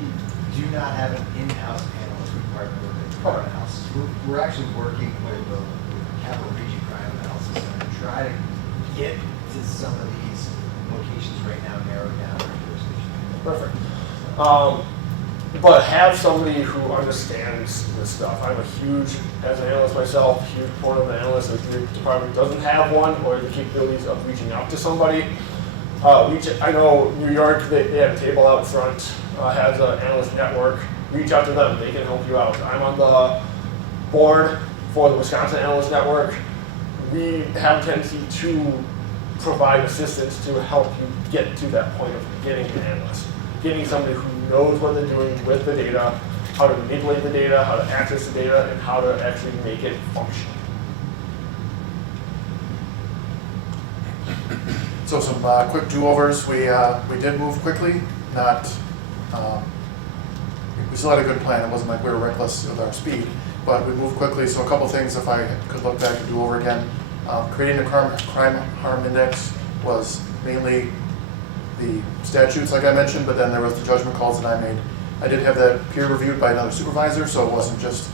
do not have an in-house analyst. We partner with a crime analysis. We're actually working with the Capital Region Crime Analysis Center to try to get to some of these locations right now narrowed down our jurisdiction. Perfect. But have somebody who understands this stuff. I'm a huge, as an analyst myself, huge proponent of an analyst. If your department doesn't have one, or the capabilities of reaching out to somebody, I know New York, they have a table out front, has an analyst network. Reach out to them, they can help you out. I'm on the board for the Wisconsin Analyst Network. We have a tendency to provide assistance to help you get to that point of getting an analyst. Getting somebody who knows what they're doing with the data, how to manipulate the data, how to access the data, and how to actually make it function. So some quick do-overs. We did move quickly, not, we still had a good plan. It wasn't like we were reckless with our speed, but we moved quickly. So a couple things, if I could look back and do over again. Creating the crime harm index was mainly the statutes, like I mentioned, but then there was the judgment calls that I made. I did have that peer reviewed by another supervisor, so it wasn't just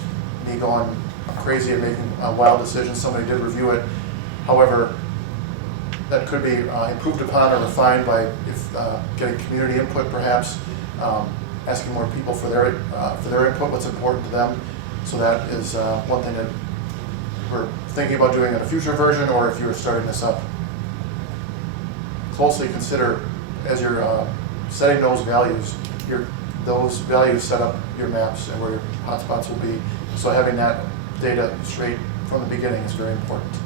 me going crazy and making wild decisions. Somebody did review it. However, that could be improved upon or refined by getting community input, perhaps asking more people for their input, what's important to them. So that is one thing that we're thinking about doing in a future version, or if you're starting this up, closely consider as you're setting those values set up your maps and where your hotspots will be. So having that data straight from the beginning is very important.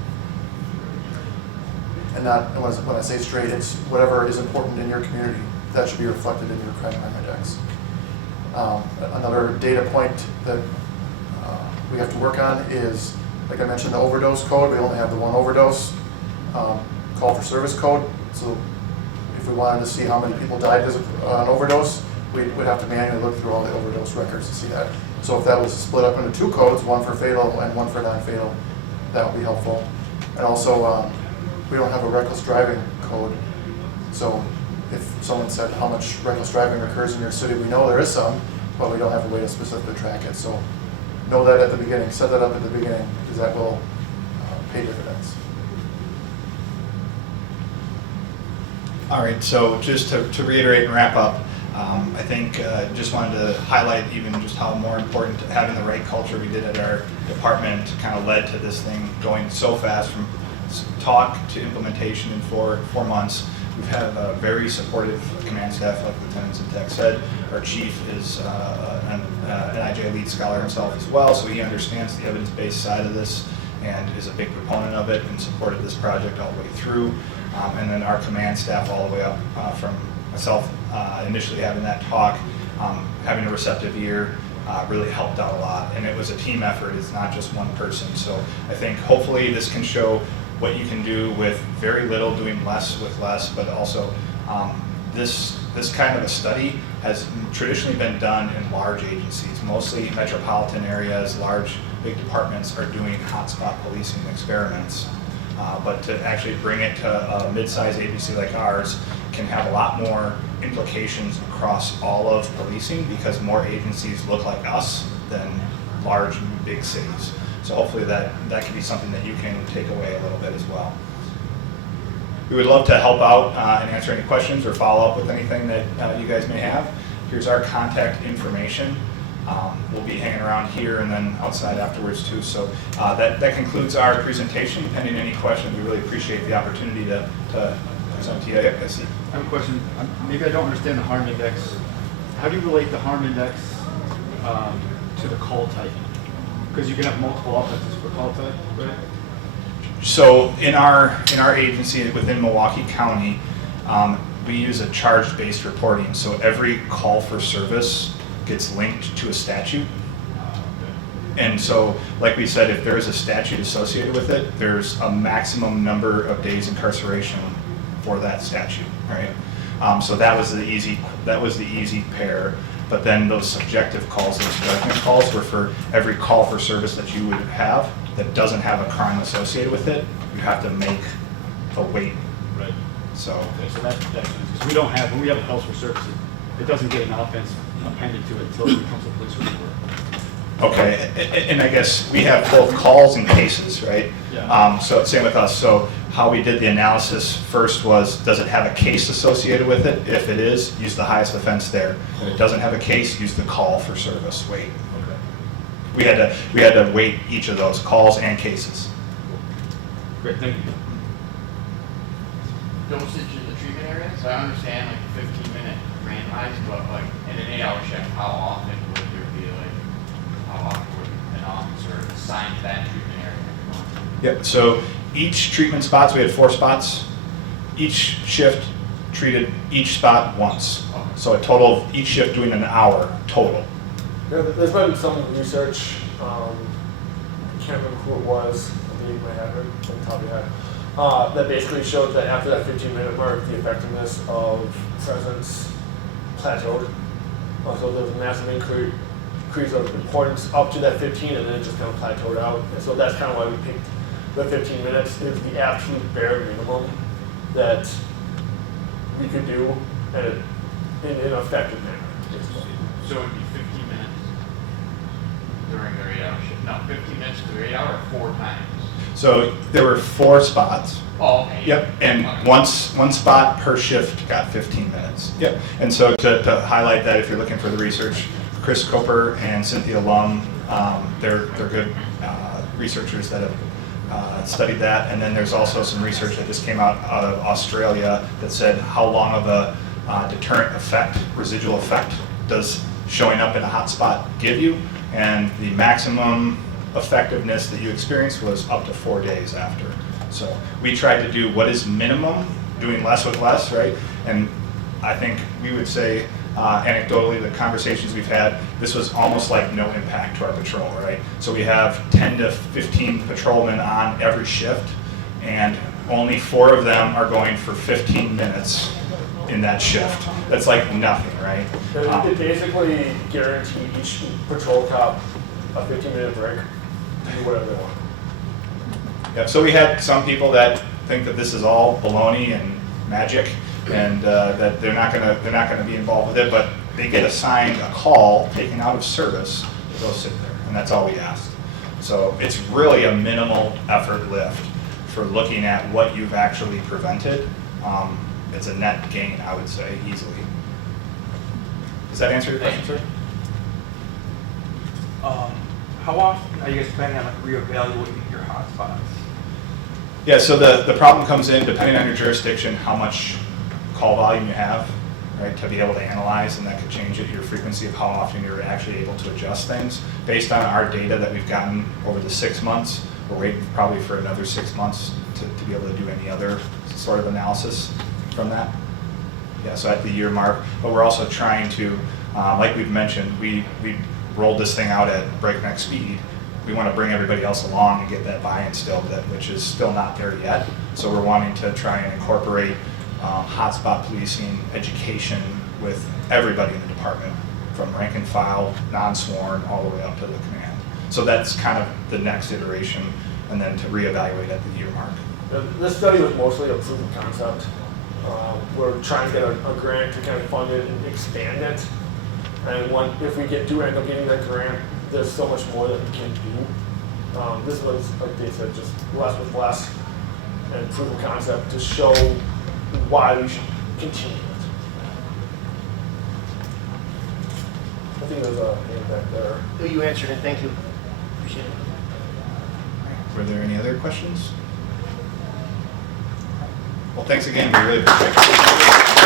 And not, when I say straight, it's whatever is important in your community, that should be reflected in your crime harm index. Another data point that we have to work on is, like I mentioned, the overdose code. We only have the one overdose call for service code. So if we wanted to see how many people died because of an overdose, we'd have to manually look through all the overdose records to see that. So if that was split up into two codes, one for fatal and one for non-fatal, that would be helpful. And also, we don't have a reckless driving code. So if someone said how much reckless driving occurs in your city, we know there is some, but we don't have a way to specifically track it. So know that at the beginning, set that up at the beginning, because that will pay dividends. All right, so just to reiterate and wrap up, I think just wanted to highlight even just how more important having the right culture we did at our department kind of led to this thing going so fast from talk to implementation in four months. We have a very supportive command staff, like Lieutenant Zintek said. Our chief is an NIJ lead scholar himself as well, so he understands the evidence-based side of this and is a big proponent of it and supported this project all the way through. And then our command staff all the way up from myself initially having that talk, having a receptive ear, really helped out a lot. And it was a team effort, it's not just one person. So I think hopefully this can show what you can do with very little, doing less with less, but also this kind of a study has traditionally been done in large agencies, mostly metropolitan areas. Large, big departments are doing hotspot policing experiments. But to actually bring it to a mid-sized agency like ours can have a lot more implications across all of policing, because more agencies look like us than large, big cities. So hopefully that can be something that you can take away a little bit as well. We would love to help out and answer any questions or follow up with anything that you guys may have. Here's our contact information. We'll be hanging around here and then outside afterwards too. So that concludes our presentation. Pending any questions, we really appreciate the opportunity to present to you. I see. I have a question. Maybe I don't understand the harm index. How do you relate the harm index to the call type? Because you can have multiple offenses per call type, right? So in our agency within Milwaukee County, we use a charge-based reporting. So every call for service gets linked to a statute. And so, like we said, if there is a statute associated with it, there's a maximum number of days incarceration for that statute, right? So that was the easy pair. But then those subjective calls, those judgment calls, were for every call for service that you would have that doesn't have a crime associated with it. You have to make a weight. Right. So. Okay, so that's because when we have a calls for services, it doesn't get an offense appended to it until it becomes a police report. Okay, and I guess we have both calls and cases, right? Yeah. So same with us. So how we did the analysis first was, does it have a case associated with it? If it is, use the highest offense there. If it doesn't have a case, use the call for service weight. We had to weight each of those, calls and cases. Great, thank you. Dosage in the treatment areas? I understand like 15-minute randomized, but like in an 8-hour shift, how often would there be how often would an officer assign to that treatment area? Yep, so each treatment spots, we had 4 spots. Each shift treated each spot once. So a total of each shift doing an hour total. Yeah, there's been some research, I can't remember who it was, I believe you might have it on the top of your head, that basically showed that after that 15-minute mark, the effectiveness of presence plateaued. So there was a massive increase of importance up to that 15, and then it just kind of plateaued out. And so that's kind of why we picked the 15 minutes. It was the absolute bare minimum that we could do in an effective manner. So it would be 15 minutes during their 8-hour shift? No, 15 minutes to their 8-hour or 4 times? So there were 4 spots. Oh, okay. Yep, and one spot per shift got 15 minutes. Yep, and so to highlight that, if you're looking for the research, Chris Coper and Cynthia Lum, they're good researchers that have studied that. And then there's also some research that just came out of Australia that said how long of a deterrent effect, residual effect, does showing up in a hot spot give you? And the maximum effectiveness that you experienced was up to 4 days after. So we tried to do what is minimum, doing less with less, right? And I think we would say, anecdotally, the conversations we've had, this was almost like no impact to our patrol, right? So we have 10 to 15 patrolmen on every shift, and only 4 of them are going for 15 minutes in that shift. That's like nothing, right? It basically guaranteed each patrol cop a 15-minute break to do whatever they want. Yeah, so we had some people that think that this is all baloney and magic, and that they're not gonna be involved with it, but they get assigned a call taken out of service to go sit there, and that's all we asked. So it's really a minimal effort lift for looking at what you've actually prevented. It's a net gain, I would say, easily. Does that answer your question, sir? How often are you guys planning on reevaluating your hotspots? Yeah, so the problem comes in, depending on your jurisdiction, how much call volume you have, right, to be able to analyze, and that could change it, your frequency of how often you're actually able to adjust things. Based on our data that we've gotten over the 6 months, we're waiting probably for another 6 months to be able to do any other sort of analysis from that. Yeah, so at the year mark, but we're also trying to, like we've mentioned, we rolled this thing out at breakneck speed. We want to bring everybody else along and get that buy-in still, which is still not there yet. So we're wanting to try and incorporate hotspot policing, education with everybody in the department, from rank and file, non-sworn, all the way up to the command. So that's kind of the next iteration, and then to reevaluate at the year mark. This study was mostly a proof of concept. We're trying to get a grant to kind of fund it and expand it. And if we do end up getting that grant, there's so much more that we can do. This was, like they said, just less with less, and proof of concept to show why we should continue it. I think there's a hand back there. Oh, you answered it, thank you. Appreciate it. Were there any other questions? Well, thanks again. We really appreciate it.